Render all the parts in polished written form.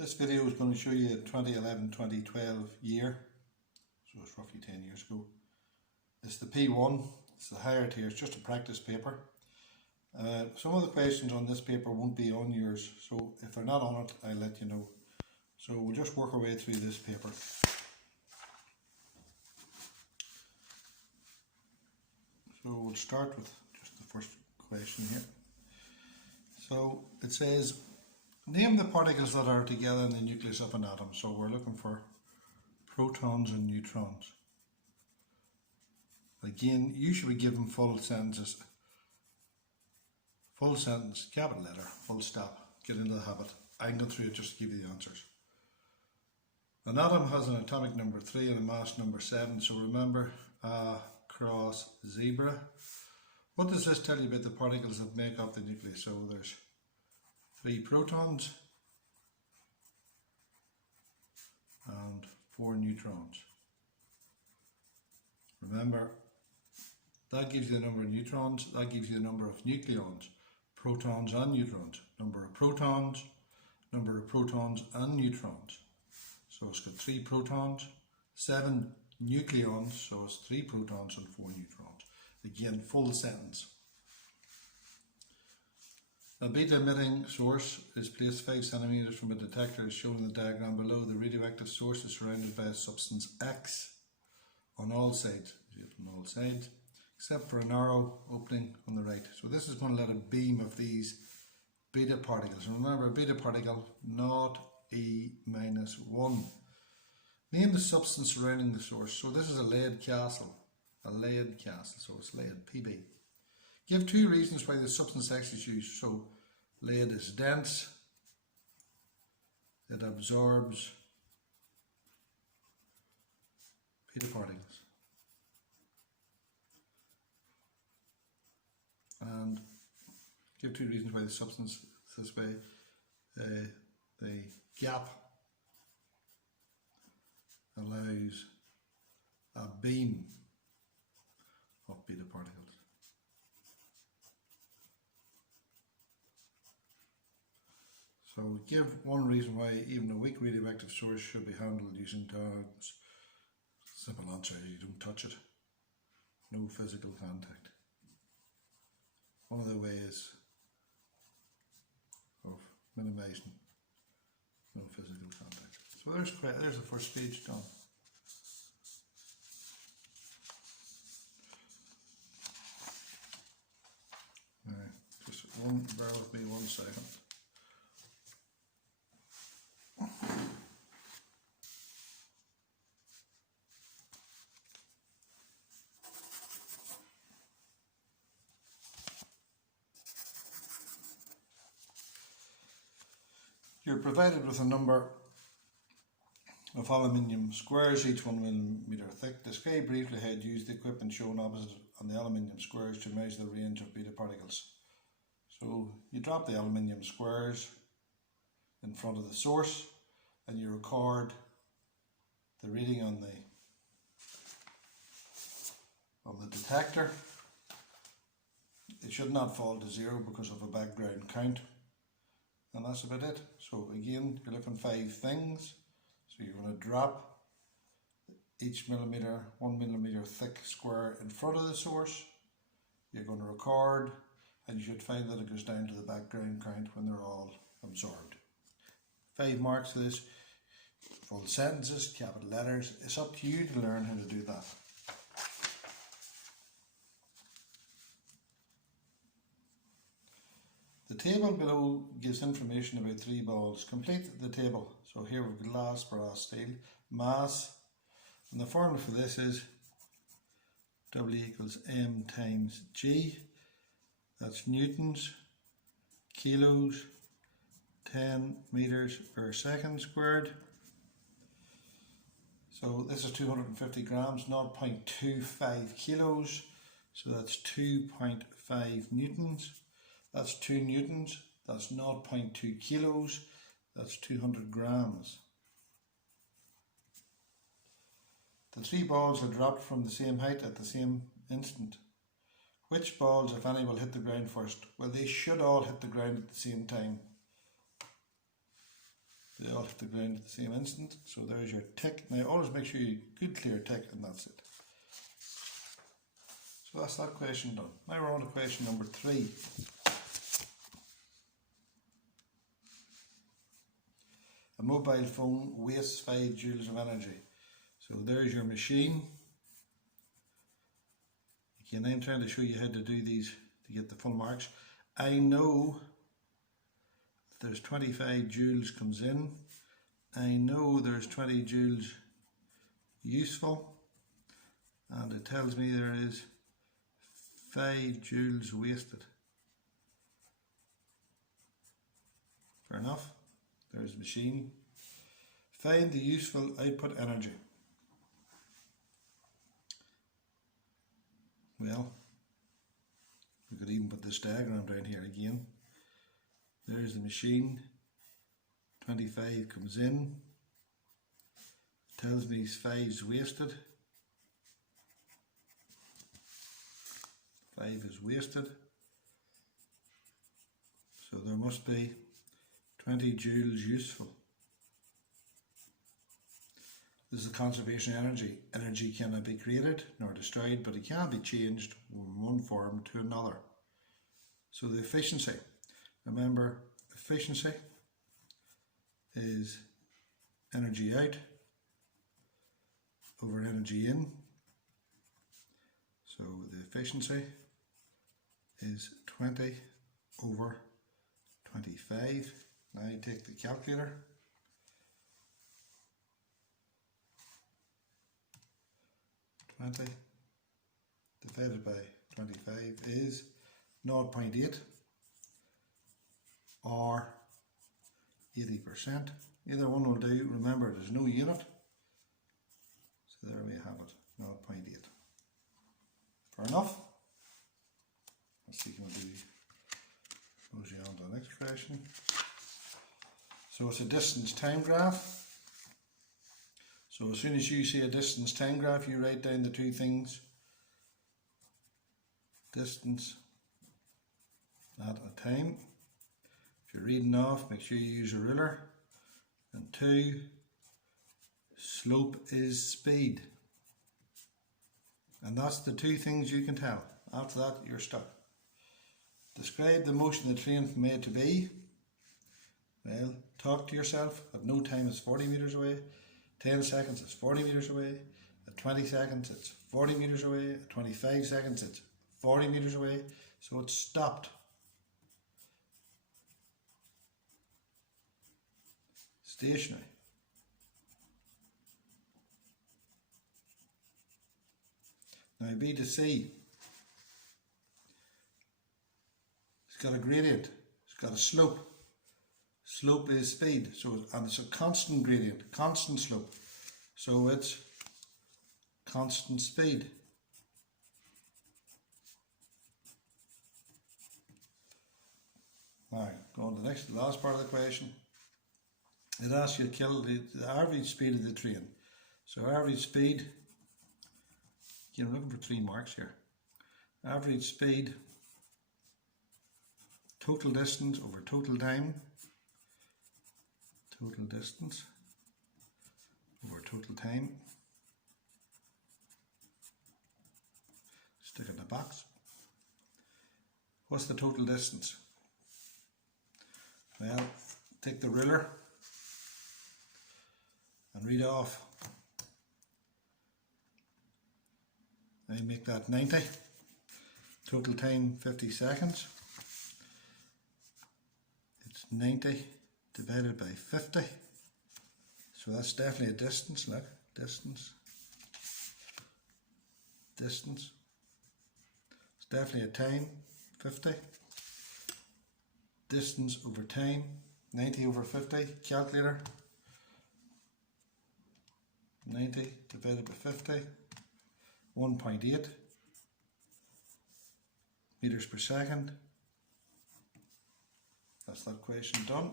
This video is going to show you 2011-2012 year, so it's roughly 10 years ago. It's the P1, it's the higher tier, it's just a practice paper. Some of the questions on this paper won't be on yours, so if they're not on it, I'll let you know. So we'll just work our way through this paper. So we'll start with just the first question here. So it says, name the particles that are together in the nucleus of an atom. So we're looking for protons and neutrons. Again, you should be given full sentences. Full sentence, capital letter, full stop. Get into the habit. I can go through it just to give you the answers. An atom has an atomic number 3 and a mass number 7. So remember, cross zebra. What does this tell you about the particles that make up the nucleus? So there's 3 protons and 4 neutrons. Remember, that gives you the number of neutrons, that gives you the number of nucleons, protons and neutrons, number of protons and neutrons. So it's got 3 protons, 7 nucleons, so it's 3 protons and 4 neutrons. Again, full sentence. A beta emitting source is placed 5 centimeters from a detector as shown in the diagram below. The radioactive source is surrounded by a substance X on all sides, except for a narrow opening on the right. So this is going to let a beam of these beta particles. And remember, a beta particle, not E minus 1. Name the substance surrounding the source. So this is a lead castle, so it's lead, Pb. Give 2 reasons why the substance X is used. So lead is dense, it absorbs beta particles. And give 2 reasons why the substance is this way. The gap allows a beam of beta particles. So give 1 reason why even a weak radioactive source should be handled using tongs. Simple answer is you don't touch it. No physical contact. One of the ways of minimising no physical contact. So there's the first stage done. Just bear with me 1 second. You're provided with a number of aluminium squares, each 1 millimeter thick. Describe briefly how to use the equipment shown opposite on the aluminium squares to measure the range of beta particles. So you drop the aluminium squares in front of the source and you record the reading on the detector. It should not fall to 0 because of a background count. And that's about it. So again, you're looking 5 things. So you're going to drop each 1 millimeter thick square in front of the source. You're going to record, and you should find that it goes down to the background count when they're all absorbed. 5 marks for this. Full sentences, capital letters. It's up to you to learn how to do that. The table below gives information about 3 balls. Complete the table. So here we've got glass, brass, steel, mass. And the formula for this is W equals M times G. That's newtons, kilos, 10 meters per second squared. So this is 250 grams, 0.25 kilos. So that's 2.5 newtons. That's 2 newtons, that's 0.2 kilos, that's 200 grams. The 3 balls are dropped from the same height at the same instant. Which balls, if any, will hit the ground first? Well, they should all hit the ground at the same time. They all hit the ground at the same instant. So there's your tick. Now always make sure you good clear tick, and that's it. So that's that question done. Now we're on to question number 3. A mobile phone wastes 5 joules of energy. So there's your machine. Again, I'm trying to show you how to do these to get the full marks. I know there's 25 joules comes in. I know there's 20 joules useful. And it tells me there is 5 joules wasted. Fair enough. There's the machine. Find the useful output energy. Well, we could even put this diagram down here again. There's the machine. 25 comes in. Tells me 5's wasted. 5 is wasted. So there must be 20 joules useful. This is a conservation of energy. Energy cannot be created nor destroyed, but it can be changed from one form to another. So the efficiency. Remember, efficiency is energy out over energy in. So the efficiency is 20 over 25. Now you take the calculator. 20 divided by 25 is 0.8 or 80%. Either one will do. Remember, there's no unit. So there we have it, 0.8. Fair enough. Let's see, can we do goes on to the next question. So it's a distance time graph. So as soon as you see a distance time graph, you write down the two things. Distance at a time. If you're reading off, make sure you use a ruler. And 2, slope is speed. And that's the two things you can tell. After that, you're stuck. Describe the motion of the train from A to B. Well, talk to yourself. At no time it's 40 metres away. 10 seconds it's 40 metres away. At 20 seconds it's 40 metres away. At 25 seconds it's 40 metres away. So it's stopped. Stationary. Now B to C. It's got a gradient. It's got a slope. Slope is speed, and it's a constant gradient, constant slope. So it's constant speed. Alright, go on to the last part of the question. It asks you to kill the average speed of the train. So average speed, again, I'm looking for 3 marks here. Average speed, total distance over total time. Total distance over total time. Stick it in the box. What's the total distance? Well, take the ruler and read off. I make that 90. Total time 50 seconds. It's 90 divided by 50. So that's definitely a distance. Look, distance. Distance. It's definitely a time, 50. Distance over time, 90 over 50. Calculator. 90 divided by 50. 1.8 meters per second. That's that question done.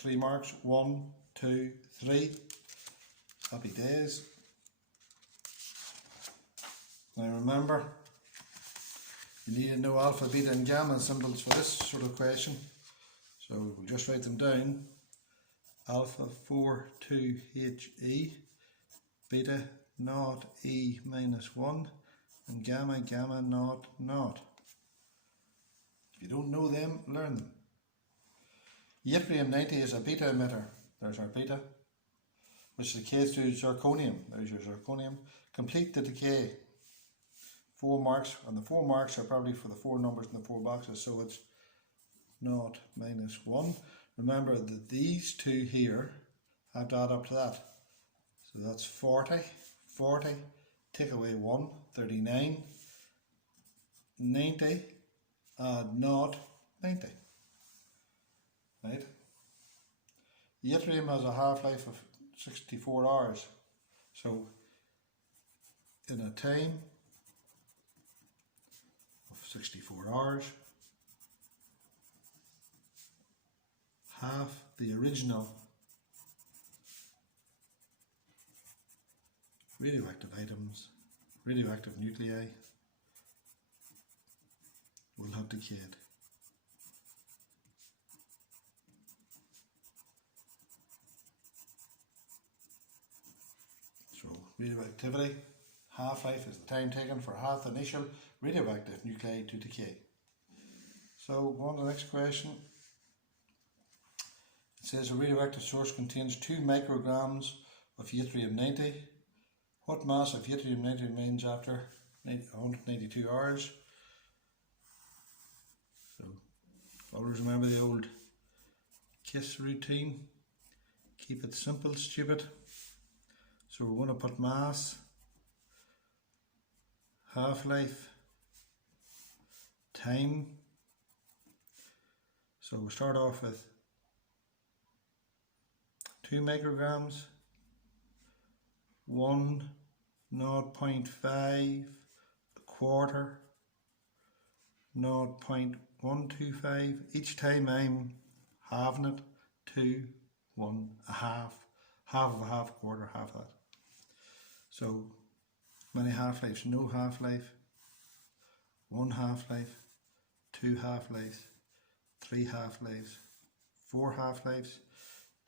3 marks, 1, 2, 3. Happy days. Now remember, you need to know alpha, beta and gamma symbols for this sort of question. So we'll just write them down. alpha 4 2 He, beta naught E minus 1, and gamma gamma naught naught. If you don't know them, learn them. Yttrium 90 is a beta emitter. There's our beta, which decays to zirconium. There's your zirconium. Complete the decay. 4 marks, and the 4 marks are probably for the 4 numbers in the 4 boxes, so it's 0 minus 1. Remember that these two here have to add up to that. So that's 40, 40, take away 1, 39, 90, add 0, 90. Right? Yttrium has a half-life of 64 hours. So in a time of 64 hours, half the original radioactive items, radioactive nuclei, will have decayed. So radioactivity, half-life is the time taken for half the initial radioactive nuclei to decay. So on to the next question. It says a radioactive source contains 2 micrograms of yttrium 90. What mass of yttrium 90 remains after 192 hours? So always remember the old KISS routine. Keep it simple, stupid. So we're going to put mass, half-life, time. So we'll start off with 2 micrograms, 1, 0.5, a quarter, 0.125. Each time I'm halving it, 2, 1, a half of a half, quarter, half that. So many half-lives? No half-life, 1 half-life, 2 half-lives, 3 half-lives, 4 half-lives.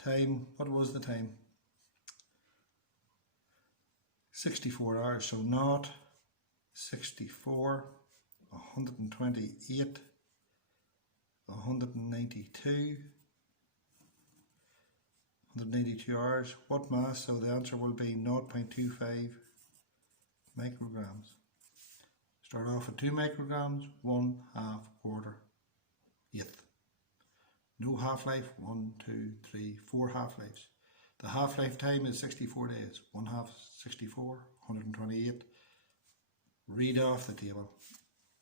Time, what was the time? 64 hours, so 0, 64, 128, 192, 182 hours. What mass? So the answer will be 0.25 micrograms. Start off with 2 micrograms, 1 half, quarter, eighth. No half-life, 1, 2, 3, 4 half-lives. The half-life time is 64 days. 1 half, 64, 128. Read off the table.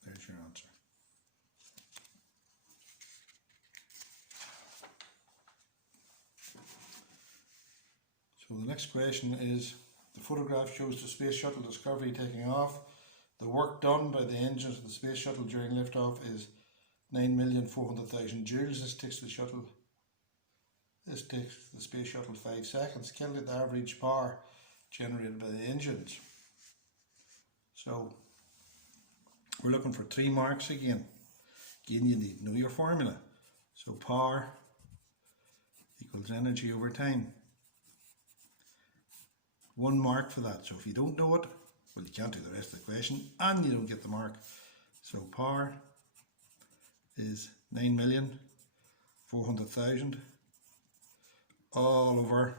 There's your answer. So the next question is, the photograph shows the Space Shuttle Discovery taking off. The work done by the engines of the Space Shuttle during liftoff is 9,400,000 joules. This takes the Space Shuttle 5 seconds. Calculate the average power generated by the engines. So we're looking for 3 marks again. Again, you need to know your formula. So power equals energy over time. 1 mark for that. So if you don't know it, well, you can't do the rest of the question and you don't get the mark. So power is 9,400,000 all over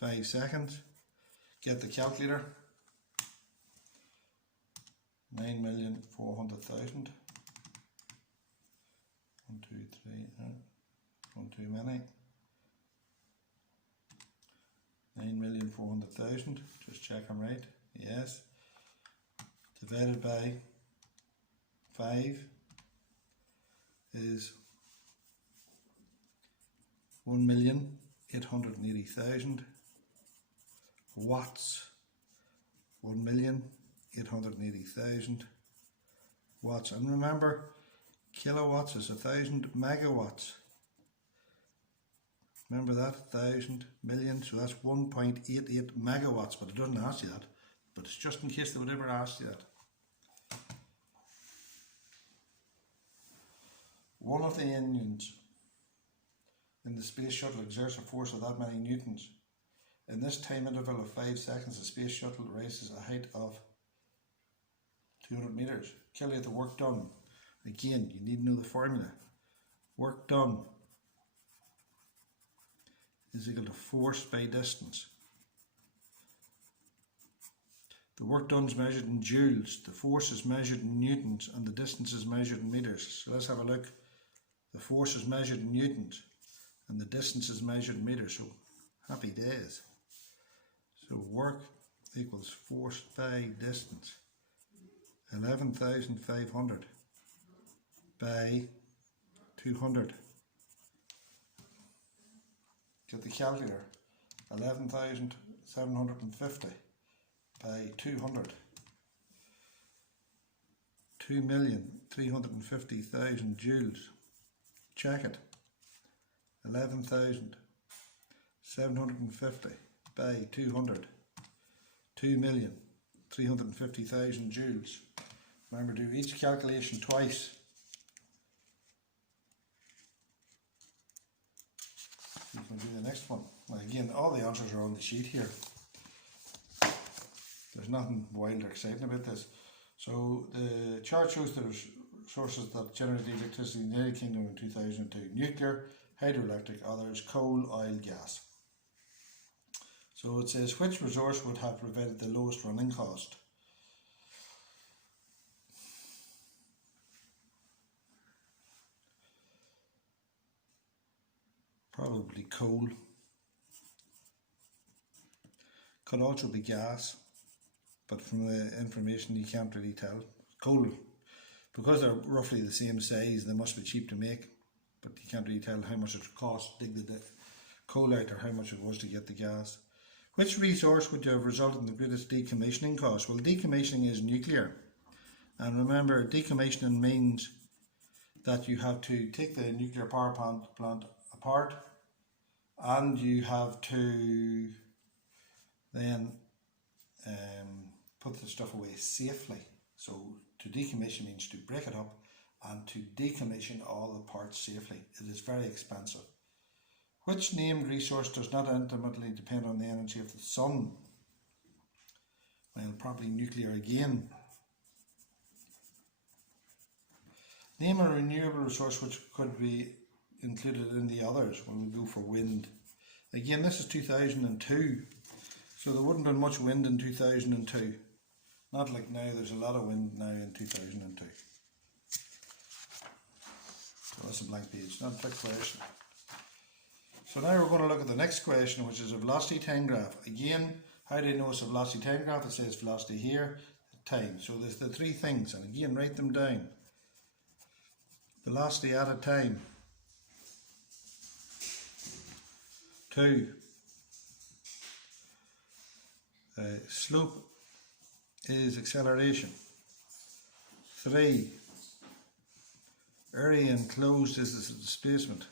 5 seconds. Get the calculator. 9,400,000. 1, 2, 3. One too many. 9,400,000. Just check I'm right. Yes. Divided by 5 is 1,880,000 watts. 1,880,000 watts. And remember, kilowatts is 1,000 megawatts. Remember that? 1,000 million. So that's 1.88 megawatts. But it doesn't ask you that. But it's just in case they would ever ask you that. One of the engines in the space shuttle exerts a force of that many newtons. In this time interval of 5 seconds, the space shuttle rises a height of 200 meters. Calculate the work done. Again, you need to know the formula. Work done is equal to force by distance. The work done is measured in joules, the force is measured in newtons, and the distance is measured in meters. So let's have a look. The force is measured in newtons, and the distance is measured in meters. So happy days. So work equals force by distance. 11,500 by 200. Get the calculator. 11,750 by 200. 2,350,000 joules. Check it. 11,750 by 200. 2,350,000 joules. Remember, do each calculation twice. You can do the next one. Now again, all the answers are on the sheet here. There's nothing wild or exciting about this. So the chart shows the sources that generate electricity in the United Kingdom in 2002. Nuclear, hydroelectric, others, coal, oil, gas. So it says, which resource would have provided the lowest running cost? Probably coal. Could also be gas, but from the information you can't really tell. Coal, because they're roughly the same size, they must be cheap to make, but you can't really tell how much it cost to dig the coal out or how much it was to get the gas. Which resource would have resulted in the greatest decommissioning cost? Well, decommissioning is nuclear. And remember, decommissioning means that you have to take the nuclear power plant apart, and you have to then put the stuff away safely. So to decommission means to break it up and to decommission all the parts safely. It is very expensive. Which named resource does not intimately depend on the energy of the sun? Well, probably nuclear again. Name a renewable resource which could be included in the others. Well, we'll go for wind. Again, this is 2002, so there wouldn't have been much wind in 2002. Not like now, there's a lot of wind now in 2002. So that's a blank page, not a trick question. So now we're going to look at the next question, which is a velocity time graph. Again, how do you know it's a velocity time graph? It says velocity here, time. So there's the three things, and again, write them down. Velocity at a time. 2. Slope is acceleration. 3. Area enclosed is the displacement. 4.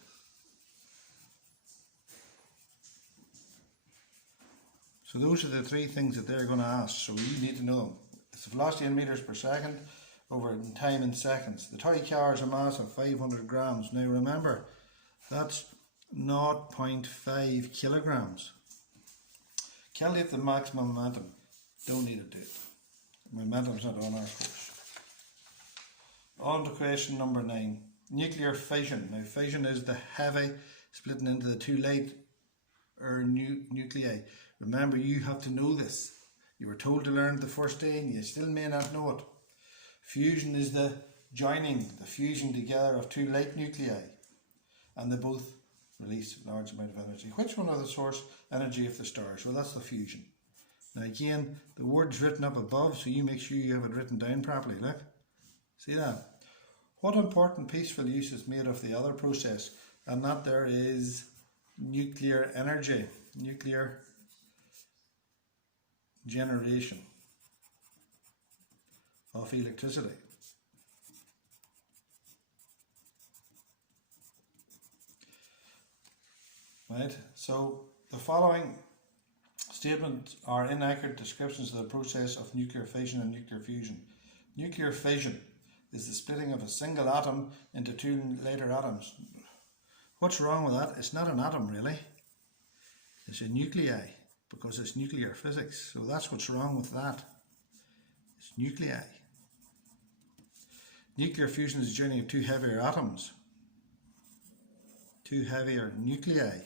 So those are the three things that they're going to ask, so you need to know them. It's the velocity in meters per second over time in seconds. The toy car has a mass of 500 grams. Now remember, that's 0.5 kilograms. Calculate the maximum momentum. Don't need to do it. Momentum's not on our course. On to question number 9. Nuclear fission. Now fission is the heavy splitting into the two light or nuclei. Remember, you have to know this. You were told to learn it the first day and you still may not know it. Fusion is the joining, the fusing together of two light nuclei, and they both release a large amount of energy. Which one are the source energy of the stars? Well, that's the fusion. Now again, the word's written up above, so you make sure you have it written down properly. Look, see that? What important peaceful use is made of the other process? And that there is nuclear energy, nuclear generation of electricity. Right, so the following statements are inaccurate descriptions of the process of nuclear fission and nuclear fusion. Nuclear fission is the splitting of a single atom into two lighter atoms. What's wrong with that? It's not an atom really. It's a nuclei, because it's nuclear physics. So that's what's wrong with that. It's nuclei. Nuclear fusion is the joining of two heavier atoms. Two heavier nuclei.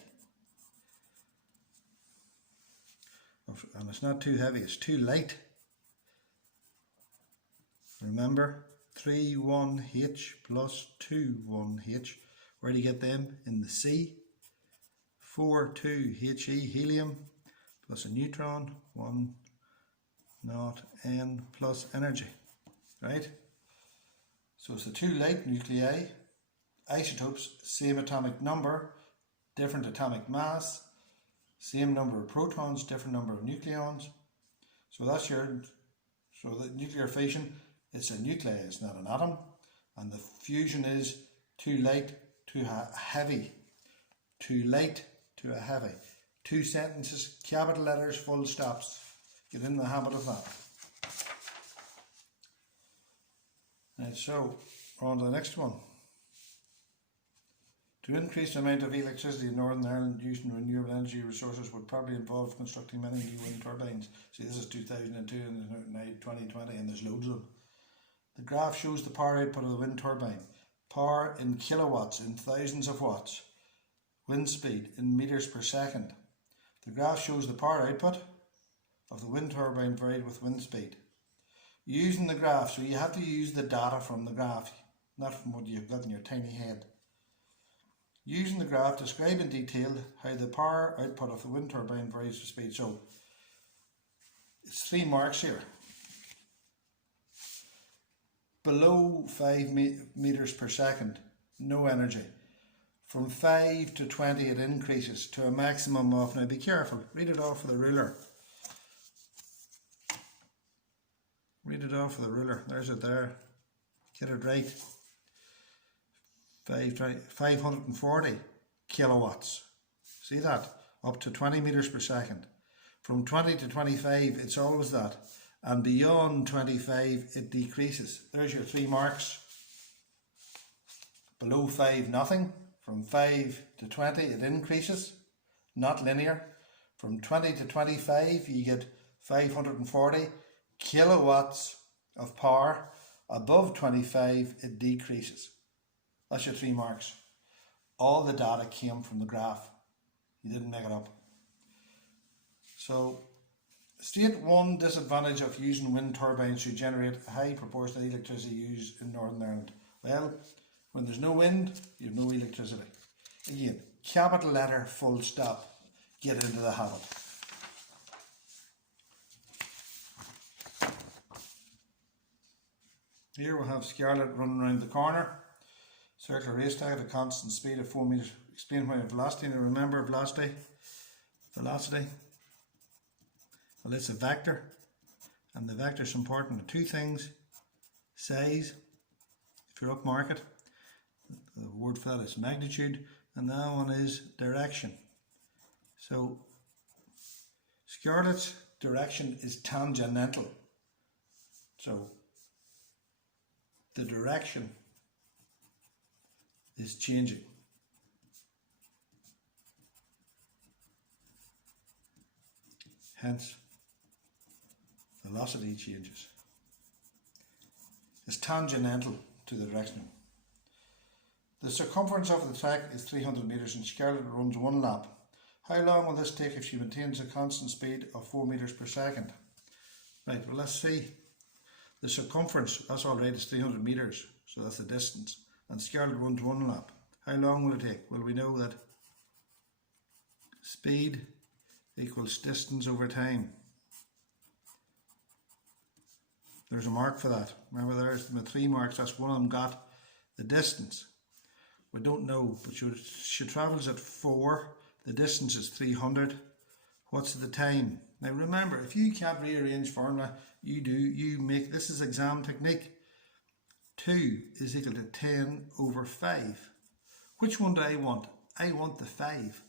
And it's not too heavy, it's too light. Remember, 3,1H plus 2,1H. Where do you get them? In the C. 4,2He, helium, plus a neutron, 1 naught N plus energy. Right? So it's the two light nuclei, isotopes, same atomic number, different atomic mass, same number of protons, different number of nucleons. So that's so the nuclear fission, it's a nuclei, it's not an atom. And the fusion is too light to heavy. Too light to a heavy. Two sentences, capital letters, full stops. Get in the habit of that. Right, so we're on to the next one. To increase the amount of electricity in Northern Ireland using renewable energy resources would probably involve constructing many new wind turbines. See, this is 2002 and there's now 2020 and there's loads of them. The graph shows the power output of the wind turbine. Power in kilowatts, in thousands of watts. Wind speed in meters per second. The graph shows the power output of the wind turbine varied with wind speed. Using the graph, so you have to use the data from the graph, not from what you've got in your tiny head. Using the graph, describe in detail how the power output of the wind turbine varies with speed. So, it's 3 marks here. Below 5 meters per second, no energy. From 5 to 20 it increases to a maximum of, now be careful, read it off with a ruler. Read it off with a ruler, there's it there. Get it right. 540 kilowatts. See that? Up to 20 meters per second. From 20 to 25 it's always that. And beyond 25 it decreases. There's your 3 marks. Below 5 nothing. From 5 to 20 it increases. Not linear. From 20 to 25 you get 540 kilowatts of power. Above 25 it decreases. That's your 3 marks. All the data came from the graph. You didn't make it up. So, state one disadvantage of using wind turbines to generate a high proportion of electricity used in Northern Ireland. Well, when there's no wind, you have no electricity. Again, capital letter, full stop. Get into the habit. Here we have Scarlet running around the corner. Circular race tag at a constant speed of 4 meters. Explain why velocity. Now remember velocity. Well, it's a vector. And the vector is important to 2 things. Size, if you're upmark it. The word for that is magnitude. And that one is direction. So, Scarlet's direction is tangential. So, the direction is changing. Hence, velocity changes. It's tangential to the direction. The circumference of the track is 300 meters and Scarlet runs 1 lap. How long will this take if she maintains a constant speed of 4 meters per second? Right, well let's see. The circumference, that's all right, is 300 meters, so that's the distance. And Scarlet runs 1 lap. How long will it take? Well, we know that speed equals distance over time. There's a mark for that. Remember, there's the 3 marks, that's one of them got the distance. We don't know, but she travels at 4, the distance is 300. What's the time? Now remember, if you can't rearrange formula, you make, this is exam technique. 2 is equal to 10 over 5. Which one do I want? I want the 5.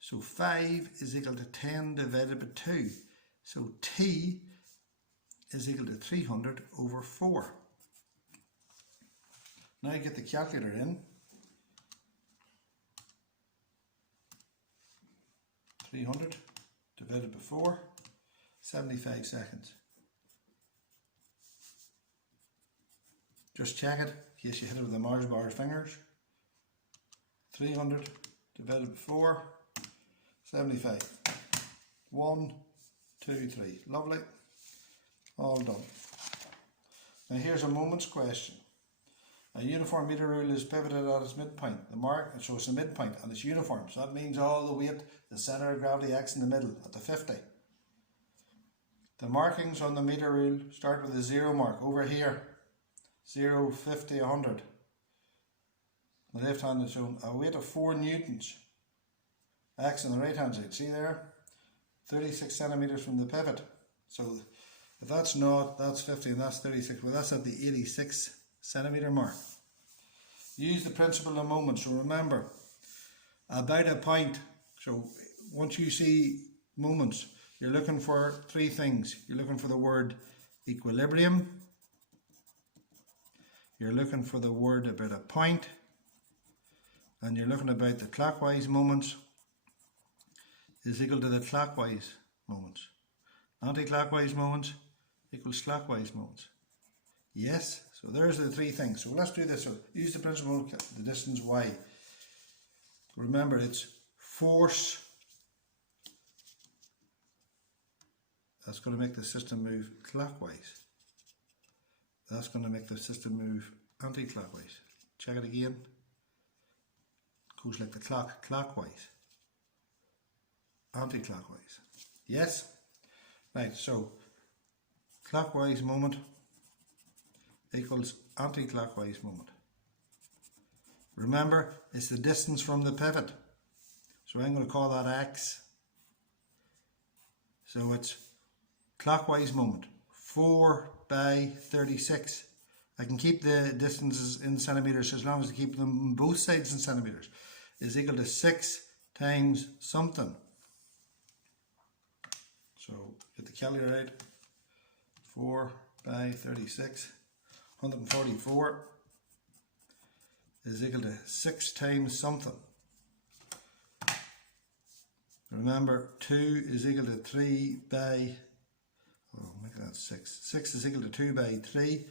So 5 is equal to 10 divided by 2. So T is equal to 300 over 4. Now get the calculator in. 300 divided by 4, 75 seconds. Just check it in case you hit it with a Mars bar fingers. 300 divided by 4, 75. 1, 2, 3. Lovely. All done. Now here's a moment's question. A uniform meter rule is pivoted at its midpoint. The mark, so it's a midpoint and it's uniform. So that means all the weight, the centre of gravity X in the middle at the 50. The markings on the meter rule start with a 0 mark over here. 0, 50, 100. The left hand is shown a weight of 4 newtons. X on the right hand side. See there? 36 centimeters from the pivot. So if that's not, that's 50 and that's 36. Well, that's at the 86 centimeter mark. Use the principle of moment. So remember, about a point. So once you see moments, you're looking for 3 things. You're looking for the word equilibrium. You're looking for the word about a point. And you're looking about the clockwise moments is equal to the clockwise moments. Anti-clockwise moments equals clockwise moments. Yes, so there's the 3 things. So let's do this. So use the principle of the distance y. Remember, it's force that's going to make the system move clockwise. That's going to make the system move anti-clockwise. Check it again. Goes like the clock, clockwise. Anti-clockwise. Yes? Right, so clockwise moment equals anti-clockwise moment. Remember, it's the distance from the pivot. So I'm going to call that x. So it's clockwise moment. 4 by 36. I can keep the distances in centimetres as long as I keep them on both sides in centimetres. Is equal to 6 times something. So get the calculator out. 4 by 36. 144 is equal to 6 times something. Remember, 2 is equal to 3 by, oh, make that 6. 6 is equal to 2 by 3.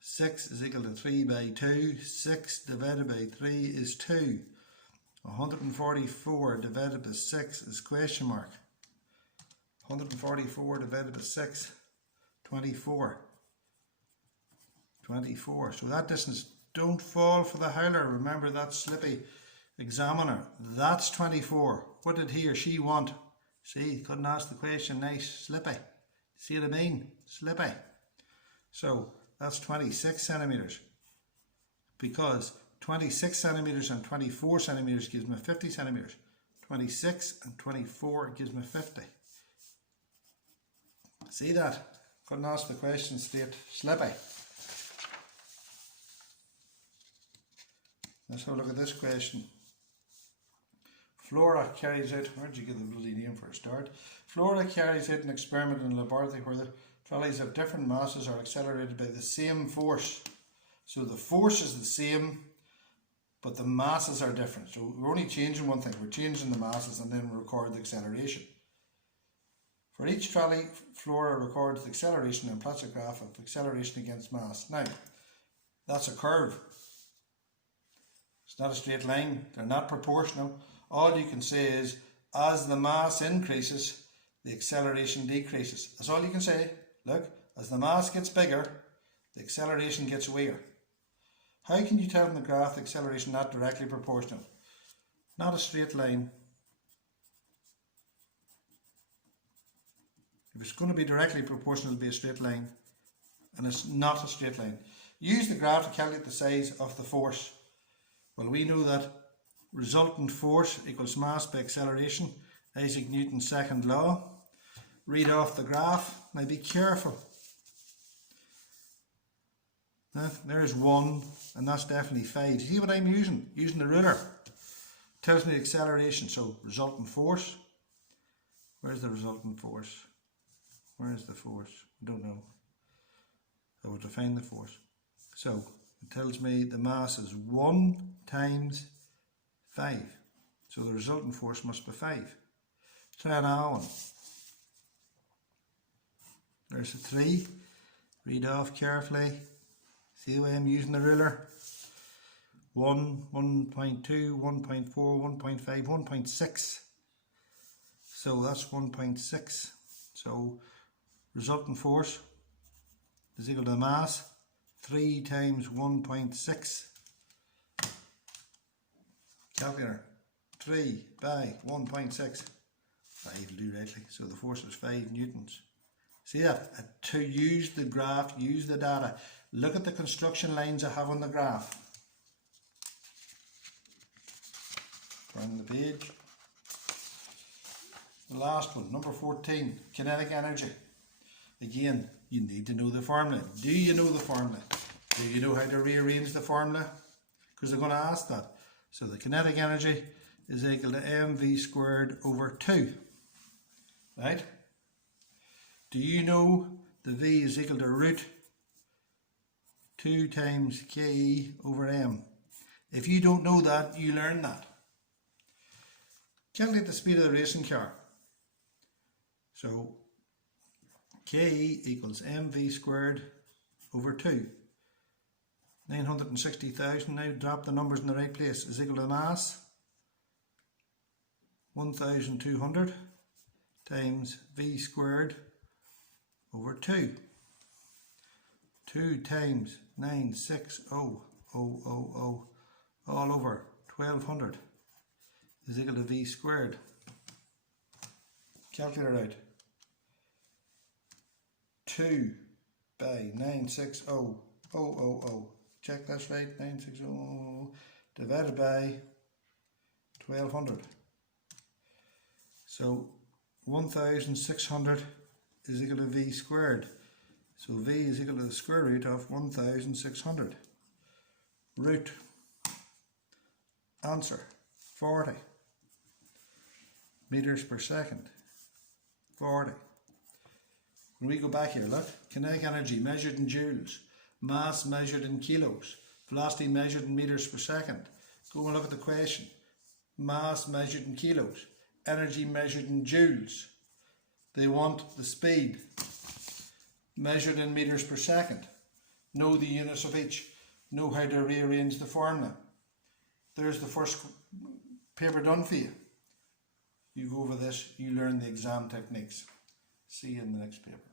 6 is equal to 3 by 2. 6 divided by 3 is 2. 144 divided by 6 is question mark. 144 divided by 6, 24. 24. So that distance, don't fall for the howler. Remember that slippy examiner. That's 24. What did he or she want? See, couldn't ask the question nice. Slippy. See what I mean? Slippy. So that's 26 centimetres. Because 26 centimetres and 24 centimetres gives me 50 centimetres. 26 and 24 gives me 50. See that? Couldn't ask the question straight. Slippy. Let's have a look at this question. Flora carries out, where did you get the bloody name for a start? Flora carries out an experiment in a laboratory where the trolleys of different masses are accelerated by the same force. So the force is the same, but the masses are different. So we're only changing one thing. We're changing the masses and then we record the acceleration. For each trolley, Flora records the acceleration and plots a graph of acceleration against mass. Now, that's a curve. It's not a straight line. They're not proportional. All you can say is, as the mass increases, the acceleration decreases. That's all you can say. Look, as the mass gets bigger, the acceleration gets weaker. How can you tell from the graph the acceleration not directly proportional? Not a straight line. If it's going to be directly proportional, it'll be a straight line. And it's not a straight line. Use the graph to calculate the size of the force. Well, we know that resultant force equals mass by acceleration. Isaac Newton's second law. Read off the graph. Now be careful. There's 1, and that's definitely 5. See what I'm using? Using the ruler. Tells me the acceleration. So resultant force. Where's the resultant force? Where is the force? I don't know. I will define the force. So it tells me the mass is 1 times 5. So the resultant force must be 5. Try another one. There's a 3. Read off carefully. See the way I'm using the ruler? 1, 1.2, 1.4, 1.5, 1.6. So that's 1.6. So resultant force is equal to the mass 3 times 1.6. Calculator. 3 by 1.6. 5 will do rightly. So the force is 5 newtons. See that? To use the graph, use the data. Look at the construction lines I have on the graph. Turn the page. The last one, number 14, kinetic energy. Again, you need to know the formula. Do you know the formula? Do you know how to rearrange the formula? Because they're going to ask that. So the kinetic energy is equal to mv squared over 2. Right? Do you know the v is equal to root 2 times ke over m? If you don't know that, you learn that. Calculate the speed of the racing car. So ke equals mv squared over 2. 960,000, now drop the numbers in the right place, is equal to mass 1,200 times v squared over 2. 2 times 960,000 all over 1,200 is equal to v squared. Calculator out. 2 by 960,000. Check that's right. 960,000 divided by 1,200. So 1,600 is equal to v squared. So v is equal to the square root of 1,600. Root. Answer 40 meters per second. 40. When we go back here, look, kinetic energy measured in joules, mass measured in kilos, velocity measured in meters per second. Go and look at the question. Mass measured in kilos, energy measured in joules. They want the speed measured in meters per second. Know the units of each. Know how to rearrange the formula. There's the first paper done for you. You go over this, you learn the exam techniques. See you in the next paper.